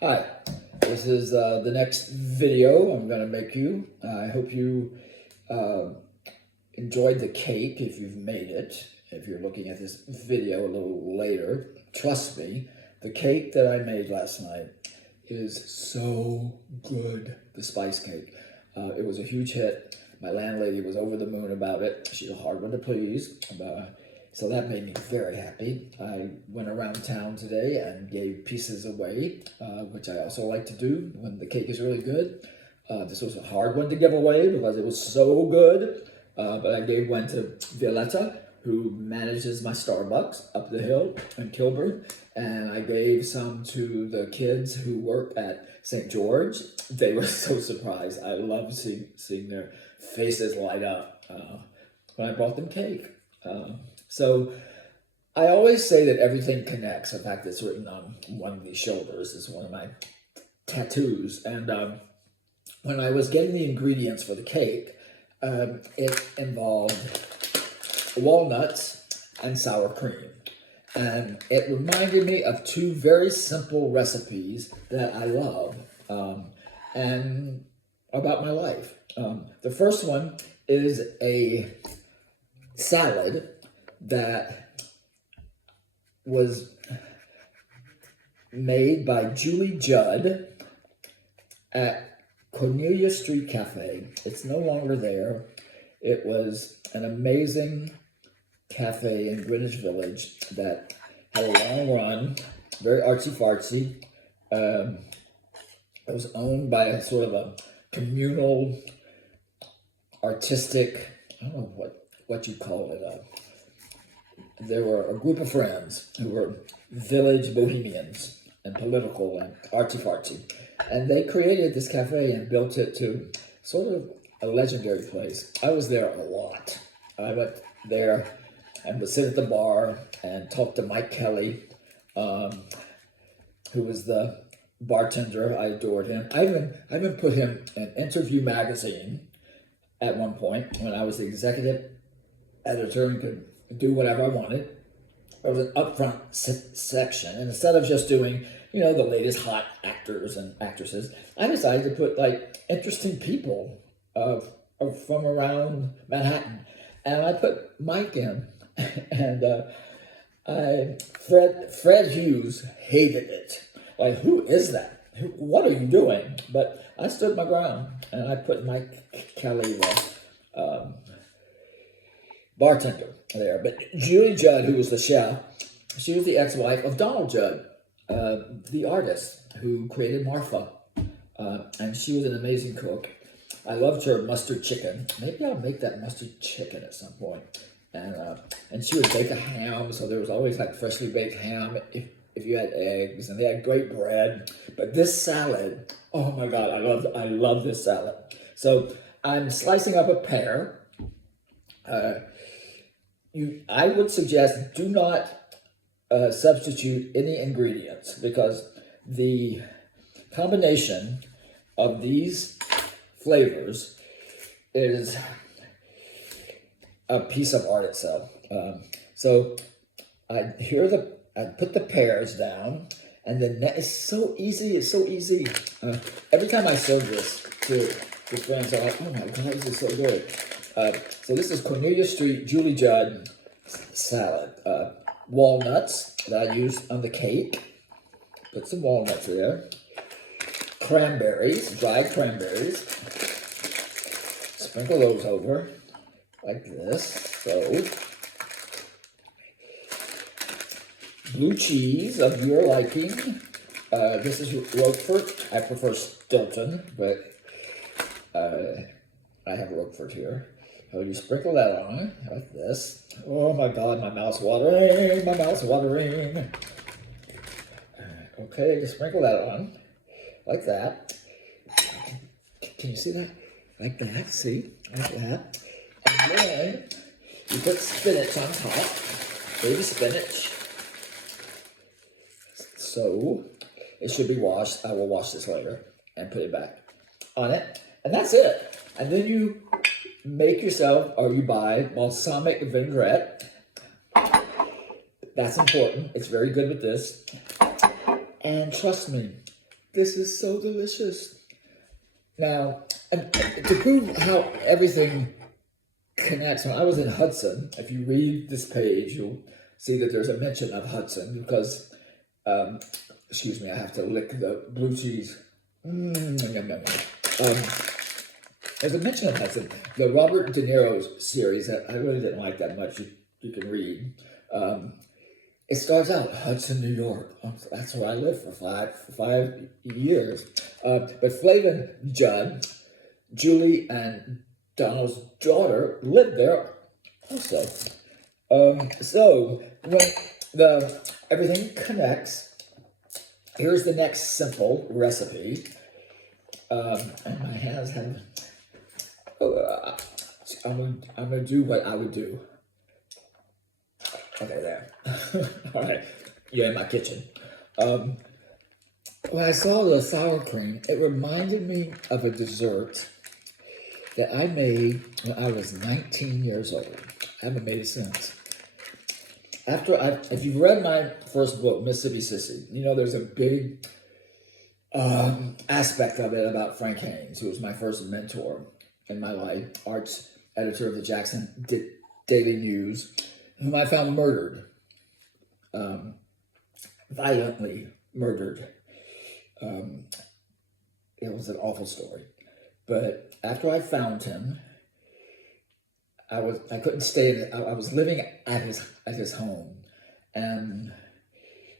Hi, this is the next video I'm going to make you. I hope you enjoyed the cake if you've made it. If you're looking at this video a little later, trust me, the cake that I made last night is so good, the spice cake. It was a huge hit. My landlady was over the moon about it. She's a hard one to please. So that made me very happy. I went around town today and gave pieces away, which I also like to do when the cake is really good. This was a hard one to give away because it was so good. But I gave one to Violetta, who manages my Starbucks up the hill in Kilburn. And I gave some to the kids who work at St. George. They were so surprised. I love seeing their faces light up when I brought them cake. So I always say that everything connects. In fact, it's written on one of these shoulders. It's one of my tattoos. And when I was getting the ingredients for the cake, it involved walnuts and sour cream. And it reminded me of two very simple recipes that I love and about my life. The first one is a salad that was made by JUDD at Cornelia Street Cafe. It's no longer there. It was an amazing cafe in Greenwich Village that had a long run, very artsy-fartsy. It was owned by a sort of a communal, artistic, I don't know what you call it. There were a group of friends who were village bohemians and political and artsy-fartsy. And they created this cafe and built it to sort of a legendary place. I was there a lot. I went there and would sit at the bar and talk to Mike Kelly, who was the bartender. I adored him. I even put him in Interview magazine at one point when I was the executive editor and could do whatever I wanted. There was an upfront section, and instead of just doing, the latest hot actors and actresses, I decided to put like interesting people from around Manhattan, and I put Mike in, and Fred Hughes hated it. Like, who is that? What are you doing? But I stood my ground, and I put Mike Kelly, bartender, there. But Julie Judd, who was the chef, she was the ex-wife of Donald Judd, the artist who created Marfa. And she was an amazing cook. I loved her mustard chicken. Maybe I'll make that mustard chicken at some point. And she would bake a ham, so there was always like freshly baked ham if you had eggs, and they had great bread. But this salad, oh my God, I love this salad. So I'm slicing up a pear. I would suggest do not substitute any ingredients, because the combination of these flavors is a piece of art itself. So I put the pears down, and then it's so easy. It's so easy. Every time I serve this to friends, I'm like, oh my God, this is so good. So this is Cornelia Street Julie Judd salad. Walnuts that I used on the cake. Put some walnuts there. Cranberries, dried cranberries. Sprinkle those over like this. So, blue cheese of your liking. This is Roquefort. I prefer Stilton, but I have Roquefort here. So you sprinkle that on like this. Oh my God, my mouth's watering, my mouth's watering. Okay, just sprinkle that on like that. Can you see that? Like that, see? Like that. And then you put spinach on top, baby spinach. So it should be washed. I will wash this later and put it back on it. And that's it. And then you make yourself, or you buy, balsamic vinaigrette. That's important. It's very good with this. And trust me, This is so delicious. Now, and to prove how everything connects, when I was in Hudson, if you read this page, you'll see that there's a mention of Hudson because, excuse me, I have to lick the blue cheese. There's a mention of Hudson. The Robert De Niro series that I really didn't like that much, you can read. It starts out Hudson, New York. That's where I lived for five years. But Flavin Judd, Julie and Donald's daughter lived there also. So when everything connects, here's the next simple recipe. And my hands have. I'm gonna do what I would do. Okay, there. All right, you're in my kitchen. When I saw the sour cream, it reminded me of a dessert that I made when I was 19 years old. I haven't made it since. If you've read my first book, Mississippi Sissy, you know there's a big aspect of it about Frank Haynes, who was my first mentor in my life, arts editor of the Jackson Daily News, whom I found murdered, violently murdered. It was an awful story. But after I found him, I couldn't stay. I was living at his home, and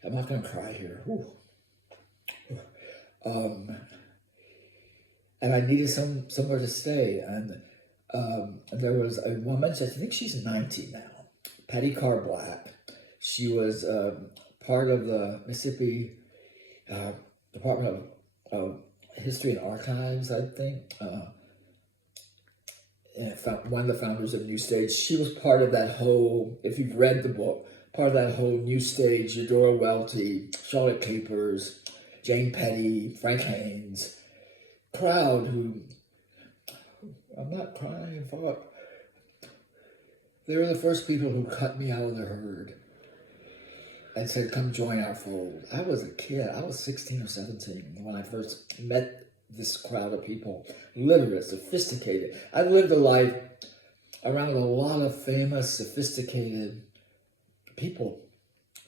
I'm not going to cry here. And I needed somewhere to stay, and there was a woman. I think she's 90 now, Patti Carr Black. She was part of the Mississippi Department of History and Archives, I think. One of the founders of New Stage. She was part of that whole, if you've read the book, part of that whole New Stage, Eudora Welty, Charlotte Capers, Jane Petty, Frank Haynes crowd who, I'm not crying, fuck. They were the first people who cut me out of the herd and said, come join our fold. I was a kid. I was 16 or 17 when I first met this crowd of people. Literate, sophisticated. I lived a life around a lot of famous, sophisticated people,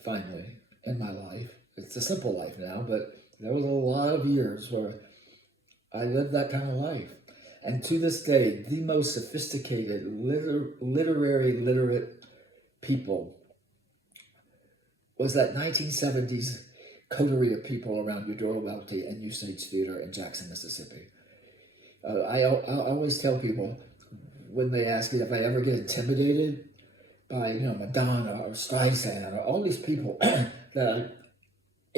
finally, in my life. It's a simple life now, but there was a lot of years where I lived that kind of life. And to this day, the most sophisticated, literate people was that 1970s coterie of people around Eudora Welty and New Stage Theater in Jackson, Mississippi. I always tell people when they ask me if I ever get intimidated by, Madonna or Streisand or all these people that I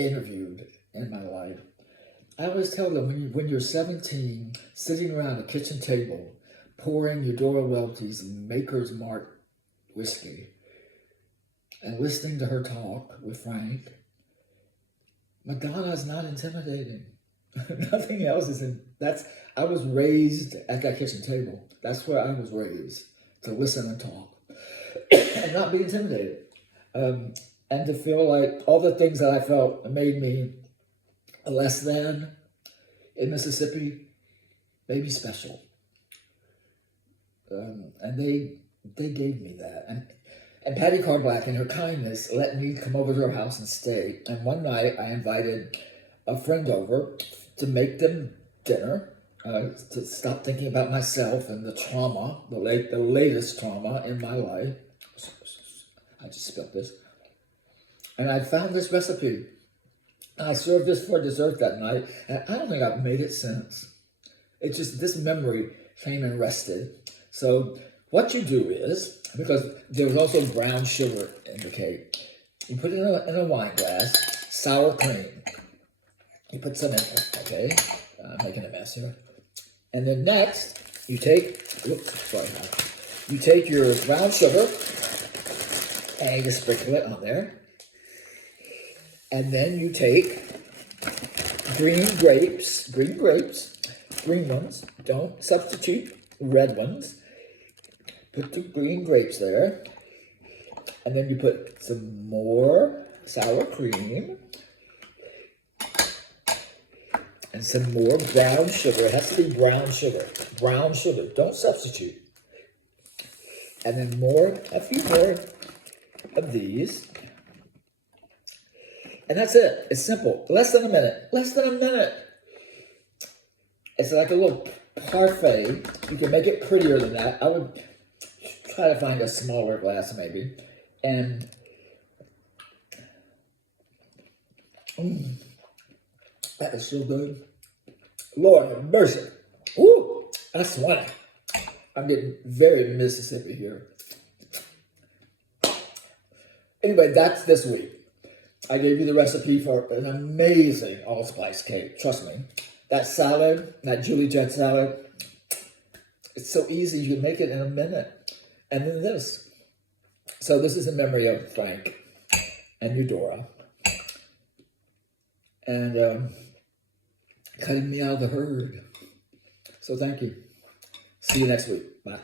interviewed in my life, I always tell them when you're 17, sitting around a kitchen table, pouring Eudora Welty's Maker's Mark whiskey and listening to her talk with Frank, Madonna is not intimidating. Nothing else is I was raised at that kitchen table. That's where I was raised, to listen and talk and not be intimidated. And to feel like all the things that I felt made me a less than in Mississippi made me special. And they gave me that. And Patti Carr Black, in her kindness, let me come over to her house and stay. And one night, I invited a friend over to make them dinner, to stop thinking about myself and the trauma, the latest trauma in my life. I just spilled this. And I found this recipe. I served this for dessert that night, and I don't think I've made it since. It's just this memory came and rested. So what you do is, because there was also brown sugar in the cake, you put it in a wine glass, sour cream. You put some in there, okay? I'm making a mess here. And then next, you take your brown sugar and you sprinkle it on there. And then you take green ones, don't substitute red ones. Put the green grapes there. And then you put some more sour cream. And some more brown sugar. It has to be brown sugar. Brown sugar. Don't substitute. And then a few more of these. And that's it. It's simple. Less than a minute. Less than a minute. It's like a little parfait. You can make it prettier than that. I would try to find a smaller glass maybe. And that is so good. Lord have mercy. Ooh, that's one. I'm getting very Mississippi here. Anyway, that's this week. I gave you the recipe for an amazing allspice cake. Trust me. That salad, that Julie Judd salad, it's so easy. You can make it in a minute. And then this. So this is in memory of Frank and Eudora. And cutting me out of the herd. So thank you. See you next week. Bye.